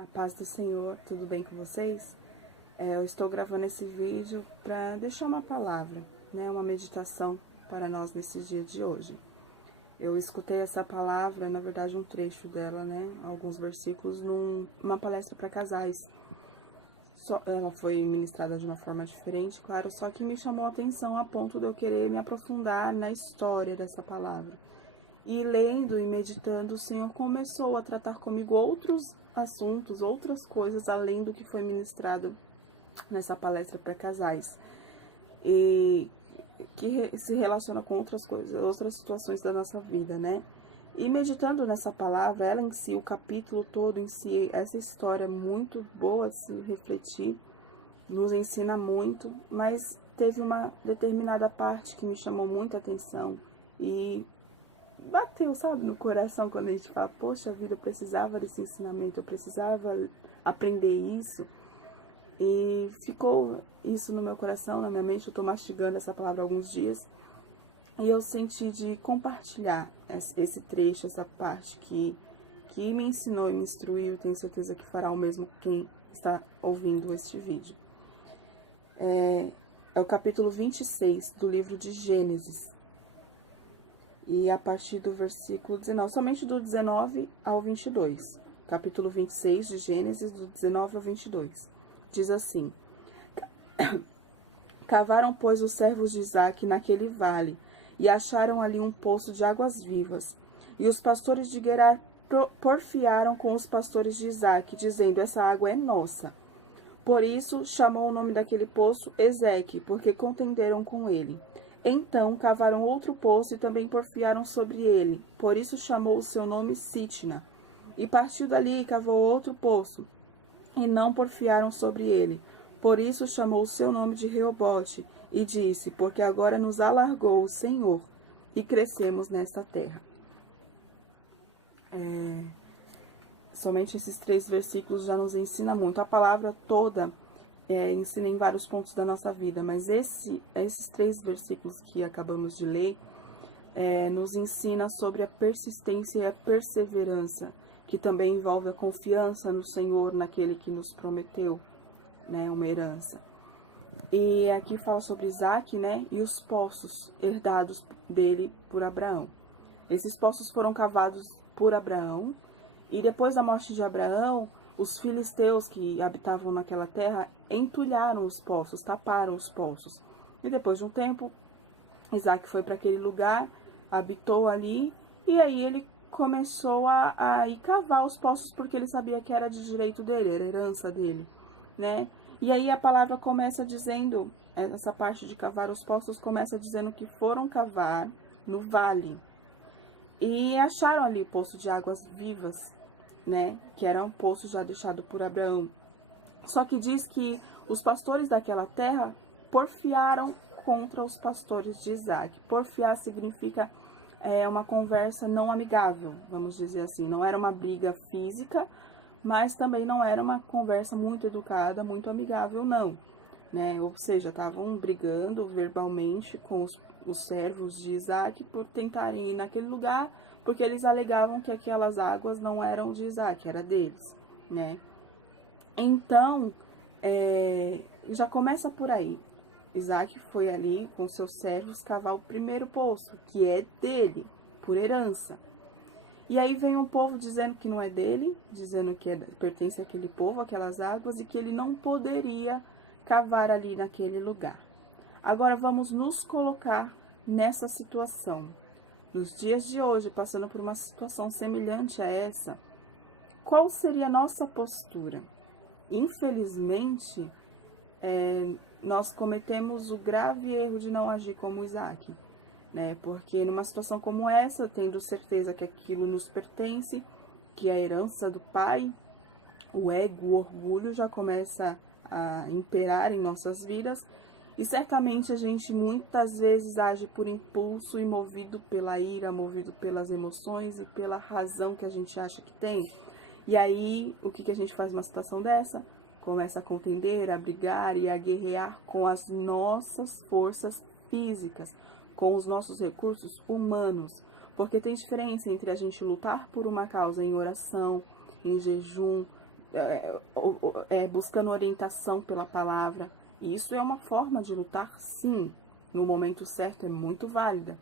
A paz do Senhor, tudo bem com vocês? Eu estou gravando esse vídeo para deixar uma palavra, né, uma meditação para nós nesse dia de hoje. Eu escutei essa palavra, na verdade um trecho dela, né, alguns versículos, numa palestra para casais. Ela foi ministrada de uma forma diferente, claro, só que me chamou a atenção a ponto de eu querer me aprofundar na história dessa palavra. E lendo e meditando, o Senhor começou a tratar comigo outros assuntos, outras coisas, além do que foi ministrado nessa palestra para casais. E que se relaciona com outras coisas, outras situações da nossa vida, né? E meditando nessa palavra, ela em si, o capítulo todo em si, essa história é muito boa de se refletir, nos ensina muito, mas teve uma determinada parte que me chamou muita atenção e bateu, sabe, no coração quando a gente fala, poxa vida, eu precisava desse ensinamento, eu precisava aprender isso. E ficou isso no meu coração, na minha mente, eu tô mastigando essa palavra há alguns dias. E eu senti de compartilhar esse trecho, essa parte que me ensinou e me instruiu, tenho certeza que fará o mesmo quem está ouvindo este vídeo. É o capítulo 26 do livro de Gênesis. E a partir do versículo 19, somente do 19 ao 22. Capítulo 26 de Gênesis, do 19 ao 22. Diz assim: Cavaram, pois, os servos de Isaque naquele vale, e acharam ali um poço de águas vivas. E os pastores de Gerar porfiaram com os pastores de Isaque, dizendo, essa água é nossa. Por isso chamou o nome daquele poço Ezeque, porque contenderam com ele. Então cavaram outro poço e também porfiaram sobre ele. Por isso chamou o seu nome Sitna. E partiu dali e cavou outro poço, e não porfiaram sobre ele. Por isso chamou o seu nome de Reobote, e disse, porque agora nos alargou o Senhor, e crescemos nesta terra. Somente esses 3 versículos já nos ensina muito. A palavra toda ensina em vários pontos da nossa vida, mas esses 3 versículos que acabamos de ler nos ensina sobre a persistência e a perseverança, que também envolve a confiança no Senhor, naquele que nos prometeu, né, uma herança. E aqui fala sobre Isaque, né, e os poços herdados dele por Abraão. Esses poços foram cavados por Abraão, e depois da morte de Abraão, os filisteus que habitavam naquela terra entulharam os poços, taparam os poços. E depois de um tempo, Isaque foi para aquele lugar, habitou ali, e aí ele começou a ir cavar os poços, porque ele sabia que era de direito dele, era herança dele, né? E aí a palavra começa dizendo, essa parte de cavar os poços começa dizendo que foram cavar no vale. E acharam ali o poço de águas vivas, né? Que era um poço já deixado por Abraão. Só que diz que os pastores daquela terra porfiaram contra os pastores de Isaque. Porfiar significa uma conversa não amigável, vamos dizer assim. Não era uma briga física, mas também não era uma conversa muito educada, muito amigável, não. Né? Ou seja, estavam brigando verbalmente com os servos de Isaque por tentarem ir naquele lugar, porque eles alegavam que aquelas águas não eram de Isaque, era deles, né? Então, já começa por aí. Isaque foi ali com seus servos cavar o primeiro poço, que é dele, por herança. E aí vem um povo dizendo que não é dele, dizendo que pertence àquele povo, aquelas águas, e que ele não poderia cavar ali naquele lugar. Agora vamos nos colocar nessa situação. Nos dias de hoje, passando por uma situação semelhante a essa, qual seria a nossa postura? Infelizmente, nós cometemos o grave erro de não agir como Isaque, né? Porque numa situação como essa, tendo certeza que aquilo nos pertence, que é a herança do pai, o ego, o orgulho já começa a imperar em nossas vidas, e certamente a gente muitas vezes age por impulso e movido pela ira, movido pelas emoções e pela razão que a gente acha que tem. E aí, o que a gente faz numa situação dessa? Começa a contender, a brigar e a guerrear com as nossas forças físicas, com os nossos recursos humanos. Porque tem diferença entre a gente lutar por uma causa em oração, em jejum, buscando orientação pela palavra. E isso é uma forma de lutar, sim, no momento certo, é muito válida.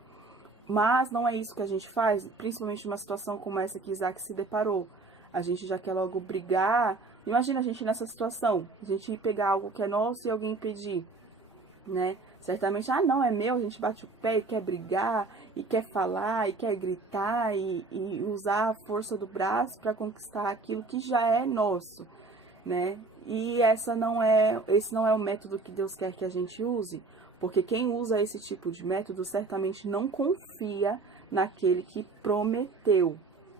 Mas não é isso que a gente faz, principalmente numa situação como essa que Isaac se deparou. A gente já quer logo brigar. Imagina a gente nessa situação, a gente ir pegar algo que é nosso e alguém impedir, né? Certamente, não, é meu, a gente bate o pé e quer brigar, e quer falar, e quer gritar, e usar a força do braço para conquistar aquilo que já é nosso, né? E esse não é o método que Deus quer que a gente use, porque quem usa esse tipo de método certamente não confia naquele que prometeu,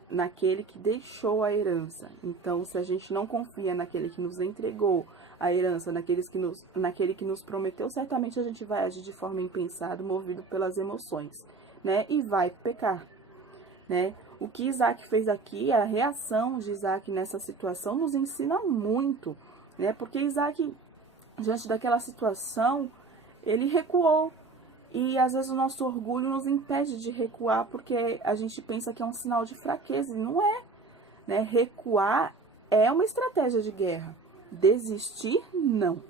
naquele que deixou a herança. Então, se a gente não confia naquele que nos entregou a herança, naquele que nos prometeu, certamente a gente vai agir de forma impensada, movido pelas emoções, né? E vai pecar, né? O que Isaac fez aqui, a reação de Isaac nessa situação nos ensina muito, né? Porque Isaac, diante daquela situação, ele recuou. E às vezes o nosso orgulho nos impede de recuar porque a gente pensa que é um sinal de fraqueza, e não é, né? Recuar é uma estratégia de guerra. Desistir, não.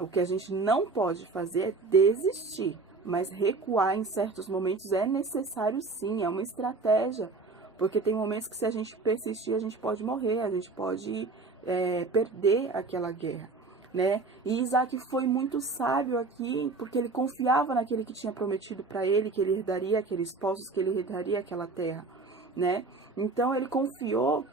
O que a gente não pode fazer é desistir, mas recuar em certos momentos é necessário, sim, é uma estratégia. Porque tem momentos que, se a gente persistir, a gente pode morrer, a gente pode perder aquela guerra, né? E Isaac foi muito sábio aqui, porque ele confiava naquele que tinha prometido para ele, que ele herdaria aqueles poços, que ele herdaria aquela terra, né? Então ele confiou,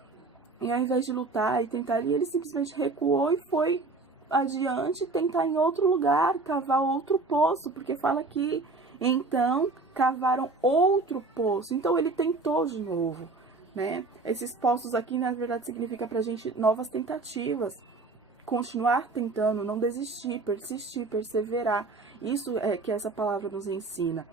e ao invés de lutar e tentar ali, ele simplesmente recuou e foi adiante tentar em outro lugar, cavar outro poço, porque fala que então cavaram outro poço. Então ele tentou de novo, né? Esses poços aqui, na verdade, significa pra gente novas tentativas. Continuar tentando, não desistir, persistir, perseverar. Isso é que essa palavra nos ensina.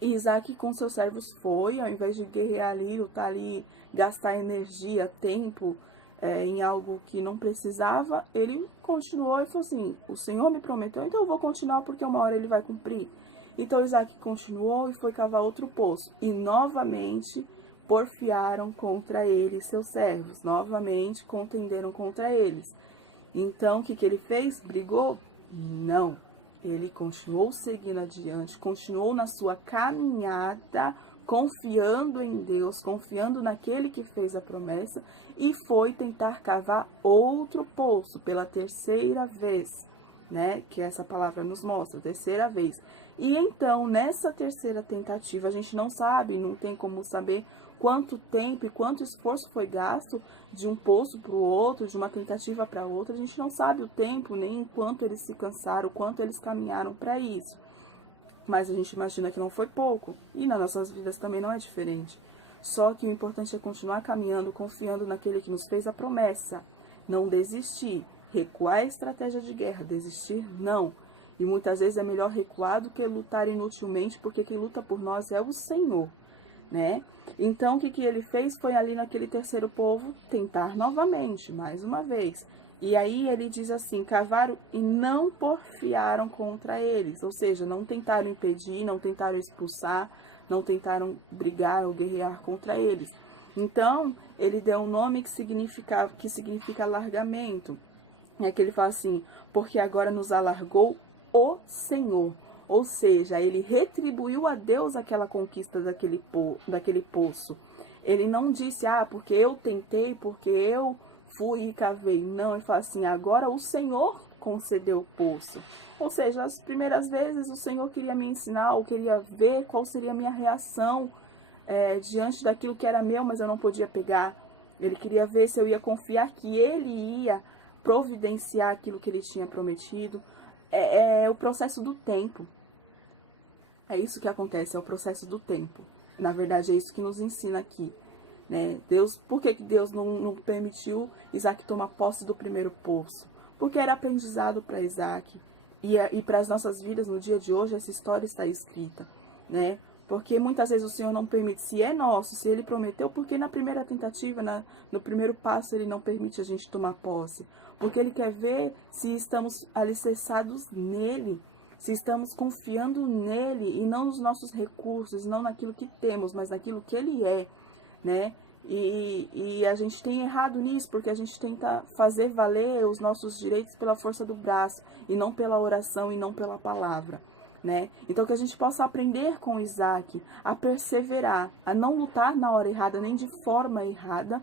E Isaac com seus servos foi, ao invés de guerrear ali, lutar ali, gastar energia, tempo em algo que não precisava, ele continuou e falou assim: o Senhor me prometeu, então eu vou continuar porque uma hora ele vai cumprir. Então Isaac continuou e foi cavar outro poço. E novamente porfiaram contra ele seus servos. Novamente contenderam contra eles. Então o que ele fez? Brigou? Não. Ele continuou seguindo adiante, continuou na sua caminhada, confiando em Deus, confiando naquele que fez a promessa, e foi tentar cavar outro poço pela terceira vez, né? Que essa palavra nos mostra, terceira vez. E então, nessa terceira tentativa, a gente não sabe, não tem como saber quanto tempo e quanto esforço foi gasto de um poço para o outro, de uma tentativa para outra. A gente não sabe o tempo, nem quanto eles se cansaram, quanto eles caminharam para isso. Mas a gente imagina que não foi pouco. E nas nossas vidas também não é diferente. Só que o importante é continuar caminhando, confiando naquele que nos fez a promessa. Não desistir. Recuar é a estratégia de guerra. Desistir, não. E muitas vezes é melhor recuar do que lutar inutilmente, porque quem luta por nós é o Senhor, né? Então, o que ele fez foi ali naquele terceiro povo tentar novamente, mais uma vez. E aí ele diz assim: cavaram e não porfiaram contra eles. Ou seja, não tentaram impedir, não tentaram expulsar, não tentaram brigar ou guerrear contra eles. Então, ele deu um nome que significa alargamento. É que ele fala assim: porque agora nos alargou o Senhor. Ou seja, ele retribuiu a Deus aquela conquista daquele poço. Ele não disse: porque eu tentei, porque eu fui e cavei. Não, ele fala assim: agora o Senhor concedeu o poço. Ou seja, as primeiras vezes o Senhor queria me ensinar, ou queria ver qual seria a minha reação diante daquilo que era meu, mas eu não podia pegar. Ele queria ver se eu ia confiar que ele ia providenciar aquilo que ele tinha prometido. É o processo do tempo. É isso que acontece, é o processo do tempo. Na verdade, é isso que nos ensina aqui, né? Por que Deus não permitiu Isaac tomar posse do primeiro poço? Porque era aprendizado para Isaac. E para as nossas vidas, no dia de hoje, essa história está escrita, né? Porque muitas vezes o Senhor não permite, se é nosso, se Ele prometeu, porque na primeira tentativa, no primeiro passo, Ele não permite a gente tomar posse. Porque Ele quer ver se estamos alicerçados nele, se estamos confiando nele e não nos nossos recursos, não naquilo que temos, mas naquilo que Ele é, né? E a gente tem errado nisso, porque a gente tenta fazer valer os nossos direitos pela força do braço, e não pela oração, e não pela palavra, né? Então que a gente possa aprender com Isaac a perseverar, a não lutar na hora errada, nem de forma errada,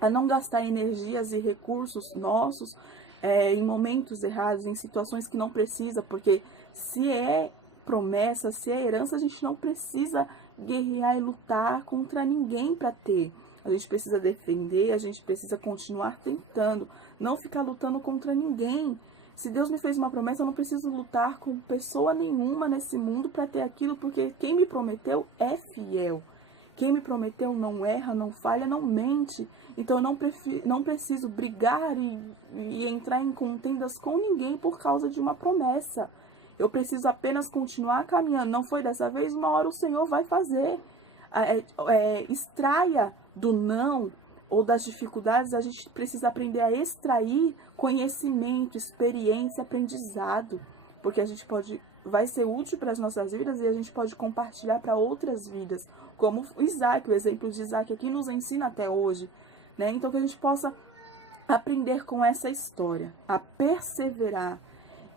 a não gastar energias e recursos nossos em momentos errados, em situações que não precisa, porque se é promessa, se é herança, a gente não precisa guerrear e lutar contra ninguém para ter. A gente precisa defender, a gente precisa continuar tentando, não ficar lutando contra ninguém. Se Deus me fez uma promessa, eu não preciso lutar com pessoa nenhuma nesse mundo para ter aquilo, porque quem me prometeu é fiel. Quem me prometeu não erra, não falha, não mente. Então eu não preciso brigar e entrar em contendas com ninguém por causa de uma promessa. Eu preciso apenas continuar caminhando. Não foi dessa vez, uma hora o Senhor vai fazer. Extraia do não ou das dificuldades, a gente precisa aprender a extrair conhecimento, experiência, aprendizado. Porque a gente vai ser útil para as nossas vidas e a gente pode compartilhar para outras vidas. Como Isaac, o exemplo de Isaac aqui nos ensina até hoje, né? Então que a gente possa aprender com essa história, a perseverar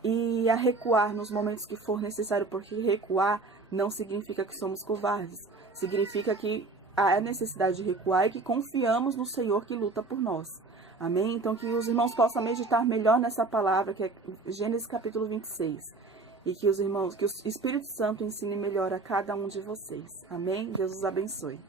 e a recuar nos momentos que for necessário, porque recuar não significa que somos covardes, significa que há necessidade de recuar e que confiamos no Senhor que luta por nós. Amém? Então que os irmãos possam meditar melhor nessa palavra, que é Gênesis capítulo 26. E que os irmãos, que o Espírito Santo ensine melhor a cada um de vocês. Amém? Deus os abençoe.